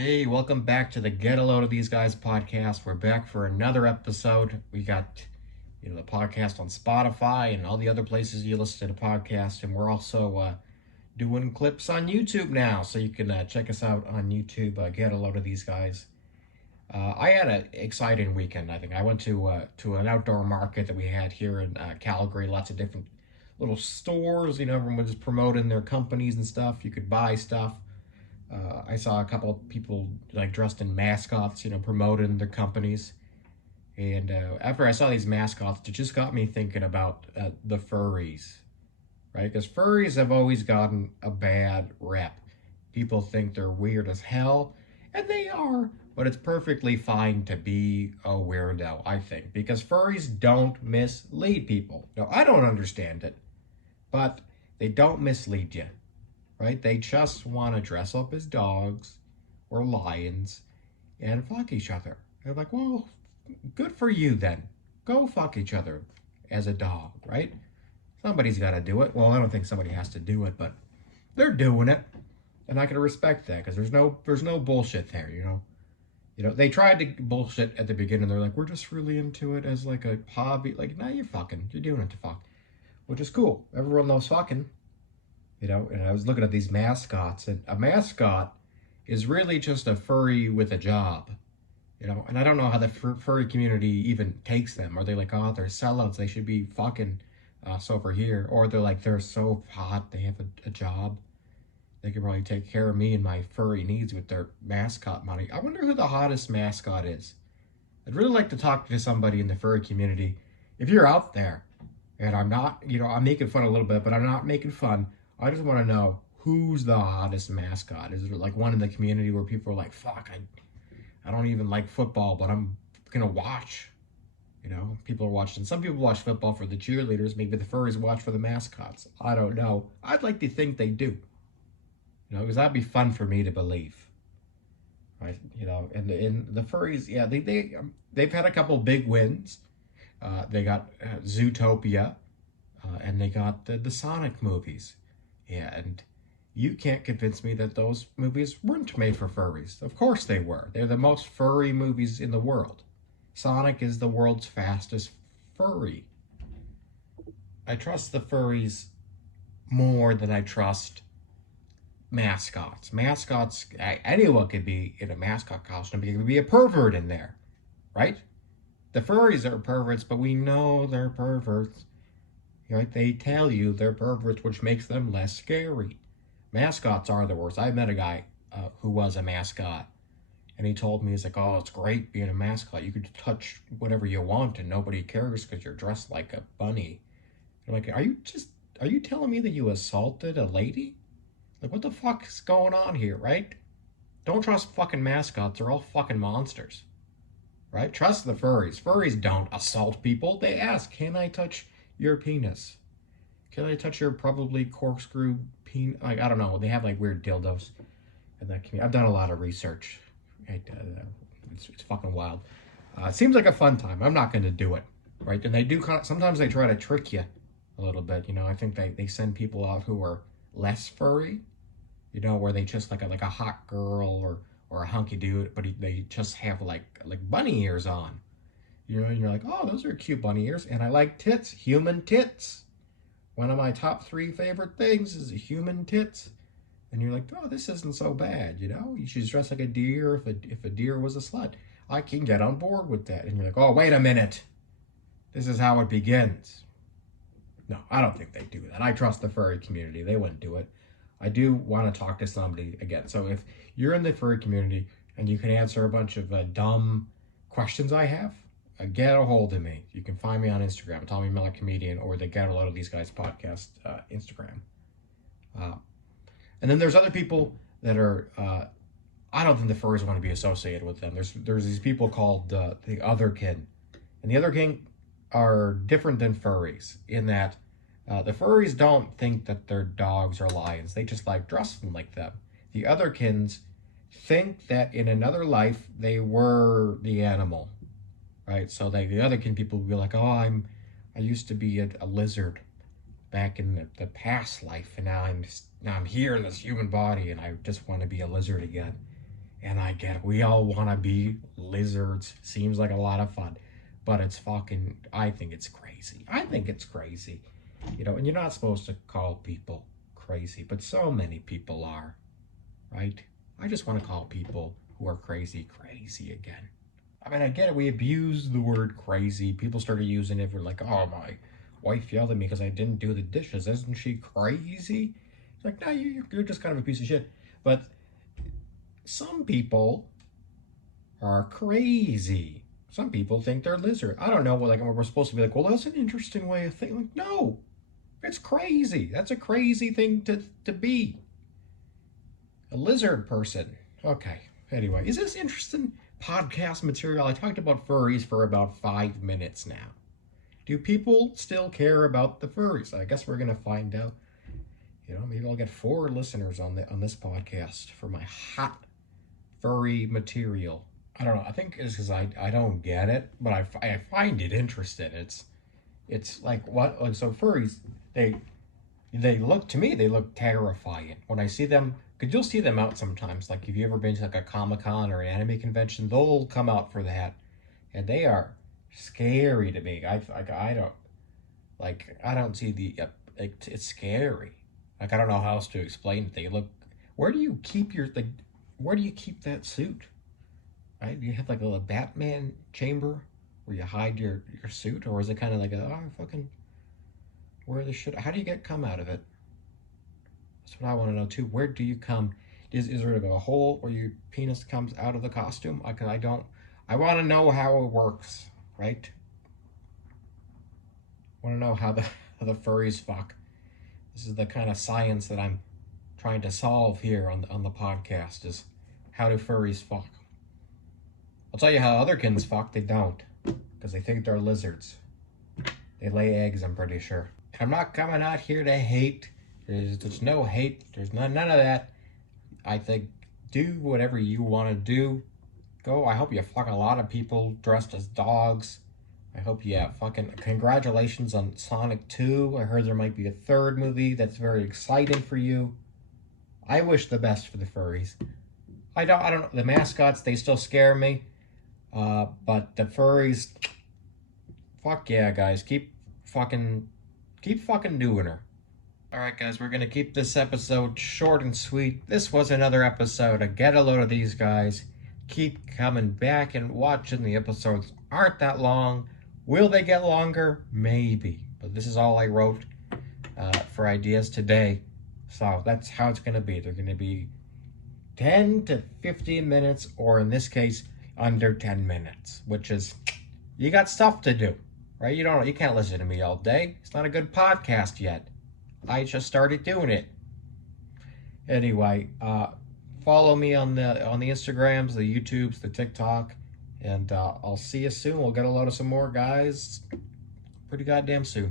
Hey, welcome back to the Get a Load of These Guys podcast. We're back for another episode. We got, the podcast on Spotify and all the other places you listen to the podcast, and we're also doing clips on YouTube now, so you can check us out on YouTube. Get a load of these guys. I had an exciting weekend. I think I went to an outdoor market that we had here in Calgary. Lots of different little stores. Everyone was promoting their companies and stuff. You could buy stuff. I saw a couple of people like dressed in mascots, promoting their companies. And after I saw these mascots, it just got me thinking about the furries, right? Because furries have always gotten a bad rep. People think they're weird as hell, and they are, but it's perfectly fine to be a weirdo, I think, because furries don't mislead people. Now, I don't understand it, but they don't mislead you, right? They just want to dress up as dogs or lions and fuck each other. They're like, well, good for you then. Go fuck each other as a dog, right? Somebody's got to do it. Well, I don't think somebody has to do it, but they're doing it, and I can respect that because there's no bullshit there, they tried to bullshit at the beginning. They're like, we're just really into it as like a hobby. Like, nah, you're doing it to fuck, which is cool. Everyone loves fucking, and I was looking at these mascots, and a mascot is really just a furry with a job, and I don't know how the furry community even takes them. Are they like, oh, they're sellouts, they should be fucking us over here? Or they're like, they're so hot, they have a job, they can probably take care of me and my furry needs with their mascot money. I wonder who the hottest mascot is. I'd really like to talk to somebody in the furry community. If you're out there, and I'm not, I'm making fun a little bit, but I'm not making fun. I just want to know who's the hottest mascot. Is it like one in the community where people are like, fuck, I don't even like football, but I'm going to watch. People are watching. Some people watch football for the cheerleaders. Maybe the furries watch for the mascots. I don't know. I'd like to think they do. Because that'd be fun for me to believe. Right? And the furries, yeah, they've had a couple big wins. They got Zootopia, and they got the Sonic movies. Yeah, and you can't convince me that those movies weren't made for furries. Of course they were. They're the most furry movies in the world. Sonic is the world's fastest furry. I trust the furries more than I trust mascots. Mascots, anyone could be in a mascot costume. You could be a pervert in there, right? The furries are perverts, but we know they're perverts. Right? They tell you they're perverts, which makes them less scary. Mascots are the worst. I met a guy who was a mascot, and he told me, he's like, oh, it's great being a mascot. You could touch whatever you want, and nobody cares because you're dressed like a bunny. I'm like, are you telling me that you assaulted a lady? Like, what the fuck is going on here, right? Don't trust fucking mascots. They're all fucking monsters, right? Trust the furries. Furries don't assault people. They ask, can I touch your penis? Can I touch your probably corkscrew penis? Like, I don't know. They have like weird dildos in that community. I've done a lot of research. It's fucking wild. It seems like a fun time. I'm not going to do it, right? And they do sometimes they try to trick you a little bit. I think they send people out who are less furry, where they just like a hot girl or a hunky dude, but they just have like bunny ears on. And you're like, oh, those are cute bunny ears. And I like tits, human tits. One of my top 3 favorite things is human tits. And you're like, oh, this isn't so bad, You should dress like a deer if a deer was a slut. I can get on board with that. And you're like, oh, wait a minute. This is how it begins. No, I don't think they do that. I trust the furry community. They wouldn't do it. I do want to talk to somebody again. So if you're in the furry community and you can answer a bunch of dumb questions I have, get a hold of me. You can find me on Instagram, Tommy Miller Comedian, or the Get a Load of These Guys podcast Instagram. And then there's other people that are, I don't think the furries want to be associated with them. There's these people called the otherkin. And the otherkin are different than furries in that the furries don't think that their dogs are lions. They just like dressing like them. The otherkins think that in another life they were the animal. Right, so the otherkin people will be like, oh, I used to be a lizard back in the past life, and now I'm here in this human body, and I just want to be a lizard again. And I get it. We all want to be lizards. Seems like a lot of fun. But it's fucking, I think it's crazy. I think it's crazy. You know, and you're not supposed to call people crazy, but so many people are, right? I just want to call people who are crazy, crazy again. I mean, I get it. We abuse the word crazy. People started using it for like, oh, my wife yelled at me because I didn't do the dishes. Isn't she crazy? It's like, no, you're just kind of a piece of shit. But some people are crazy. Some people think they're lizard. I don't know. Like we're supposed to be like, well, that's an interesting way of thinking. Like, no, it's crazy. That's a crazy thing to be. A lizard person. Okay. Anyway, is this interesting podcast material? I talked about furries for about 5 minutes now. Do people still care about the furries? I guess we're gonna find out. You know, maybe I'll get 4 listeners on this podcast for my hot furry material. I don't know. I think it's because I don't get it, but I find it interesting. It's like what like so furries they look to me they look terrifying when I see them. Cause you'll see them out sometimes. Like if you ever been to like a Comic-Con or an anime convention, they'll come out for that, and they are scary to me. I don't see the like it's scary. Like I don't know how else to explain it. They look. Where do you keep your like? Where do you keep that suit? Right? You have like a little Batman chamber where you hide your suit, or is it kind of like a fucking where the shit? How do you get cum out of it? That's what I want to know too. Where do you come? Is there like a hole where your penis comes out of the costume? I don't. I want to know how it works, right? I want to know how the how the furries fuck. This is the kind of science that I'm trying to solve here on the podcast. Is how do furries fuck? I'll tell you how otherkins fuck. They don't, because they think they're lizards. They lay eggs, I'm pretty sure. I'm not coming out here to hate. There's no hate. There's none of that. I think do whatever you want to do. Go. I hope you fuck a lot of people dressed as dogs. I hope you fucking congratulations on Sonic 2. I heard there might be a 3rd movie. That's very exciting for you. I wish the best for the furries. I don't. The mascots, they still scare me. But the furries, fuck yeah, guys. Keep fucking doing her. Alright, guys, we're gonna keep this episode short and sweet. This was another episode of Get a Load of These Guys. Keep coming back and watching. The episodes aren't that long. Will they get longer? Maybe. But this is all I wrote for ideas today. So that's how it's gonna be. They're gonna be 10 to 15 minutes, or in this case, under 10 minutes, which is, you got stuff to do, right? You can't listen to me all day. It's not a good podcast yet. I just started doing it. Anyway, follow me on the Instagrams, the YouTubes, the TikTok, and I'll see you soon. We'll get a load of some more guys pretty goddamn soon.